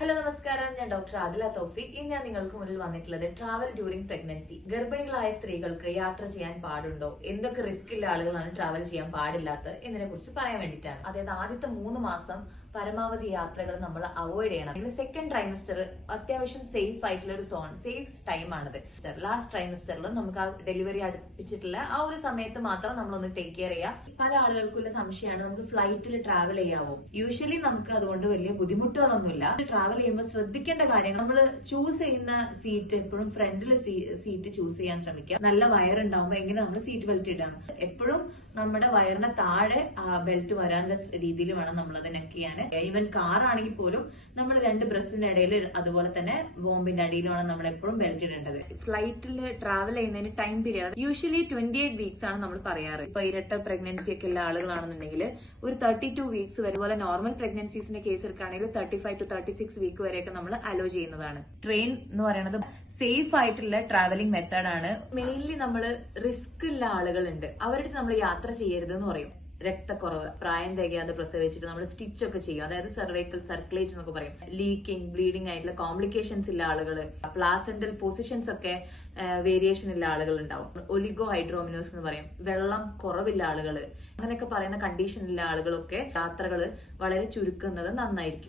Hello നമസ്കാരം, ഞാൻ doctor Adila തൗഫീഖ്. ഇന്ന് ഞാൻ നിങ്ങൾക്ക് മുന്നിൽ വന്നിട്ടുള്ളത് ട്രാവൽ ഡ്യൂറിംഗ് പ്രഗ്നൻസി. ഗർഭിണികളായ സ്ത്രീകൾക്ക് യാത്ര ചെയ്യാൻ പാടുണ്ടോ, എന്തൊക്കെ റിസ്ക് ഉള്ള ആളുകളാണ് ട്രാവൽ ചെയ്യാൻ പാടില്ലാത്തത് എന്നതിനെ കുറിച്ച് പറയാൻ വേണ്ടിയിട്ടാണ്. അതായത് ആദ്യത്തെ 3 മാസം പരമാവധി യാത്രകൾ നമ്മൾ അവോയ്ഡ് ചെയ്യണം. സെക്കൻഡ് ട്രൈമസ്റ്റർ അത്യാവശ്യം സേഫ് ആയിട്ടുള്ള ഒരു സേഫ് ടൈം ആണത്. ലാസ്റ്റ് ട്രൈമസ്റ്ററിൽ നമുക്ക് ആ ഡെലിവറി അടുപ്പിച്ചിട്ടുള്ള ആ ഒരു സമയത്ത് മാത്രം നമ്മളൊന്ന് ടേക്ക് കെയർ ചെയ്യുക. പല ആളുകൾക്കുള്ള സംശയമാണ്, നമുക്ക് ഫ്ലൈറ്റിൽ ട്രാവൽ ചെയ്യാവോ? യൂഷ്വലി നമുക്ക് അതുകൊണ്ട് വലിയ ബുദ്ധിമുട്ടുകളൊന്നുമില്ല. ട്രാവൽ ചെയ്യുമ്പോൾ ശ്രദ്ധിക്കേണ്ട കാര്യങ്ങൾ, നമ്മൾ ചൂസ് ചെയ്യുന്ന സീറ്റ് എപ്പോഴും ഫ്രണ്ടിൽ സീറ്റ് ചൂസ് ചെയ്യാൻ ശ്രമിക്കുക. നല്ല വയറുണ്ടാവുമ്പോൾ എങ്ങനെ നമ്മൾ സീറ്റ് ബെൽറ്റ് ഇടാം. എപ്പോഴും നമ്മുടെ വയറിന് താഴെ ബെൽറ്റ് വരാനുള്ള രീതിയിൽ വേണം നമ്മളത് നെക്ക് ചെയ്യാൻ. ഈവൻ കാർ ആണെങ്കിൽ പോലും നമ്മൾ 2 ബ്രസ്റ്റിന്റെ ഇടയിൽ, അതുപോലെ തന്നെ ബോംബിന്റെ അടിയിലാണ് നമ്മൾ എപ്പോഴും ബെൽറ്റ് ഇടേണ്ടത്. ഫ്ലൈറ്റിൽ ട്രാവൽ ചെയ്യുന്നതിന് ടൈം പീരീഡ് യൂഷ്വലി 28 വീക്സ് ആണ് നമ്മൾ പറയാറ്. ഇപ്പൊ ഇരട്ട പ്രഗ്നൻസി ഒക്കെ ഉള്ള ആളുകളാണെന്നുണ്ടെങ്കിൽ ഒരു 32 വീക്സ് വരെ, പോലെ നോർമൽ പ്രഗ്നൻസീസിന്റെ കേസ് എടുക്കുകയാണെങ്കിൽ 35 to 36 വീക്ക് വരെയൊക്കെ നമ്മൾ അലോ ചെയ്യുന്നതാണ്. ട്രെയിൻ എന്ന് പറയുന്നത് സേഫ് ആയിട്ടുള്ള ട്രാവലിംഗ് മെത്തേഡാണ്. മെയിൻലി നമ്മൾ റിസ്ക് ഉള്ള ആളുകളുണ്ട്, അവരുടെ നമ്മൾ യാത്ര ചെയ്യരുത് എന്ന് പറയും. രക്തക്കുറവ്, പ്രായം തികയാതെ പ്രസവിച്ചിട്ട് നമ്മൾ സ്റ്റിച്ച് ഒക്കെ ചെയ്യും, അതായത് സെർവൈക്കൽ സർക്കുലേഷൻ എന്നൊക്കെ പറയും. ലീക്കിംഗ്, ബ്ലീഡിംഗ് ആയിട്ടുള്ള കോംപ്ലിക്കേഷൻസ് ഉള്ള ആളുകള്, പ്ലാസന്റൽ പൊസിഷൻസ് ഒക്കെ വേരിയേഷൻ ഉള്ള ആളുകൾ ഉണ്ടാവും. ഒലിഗോ ഹൈഡ്രോമിനോസ് എന്ന് പറയും, വെള്ളം കുറവില്ല ആളുകള്, അങ്ങനെയൊക്കെ പറയുന്ന കണ്ടീഷനിലുള്ള ആളുകളൊക്കെ യാത്രകൾ വളരെ ചുരുക്കുന്നത് നന്നായിരിക്കും.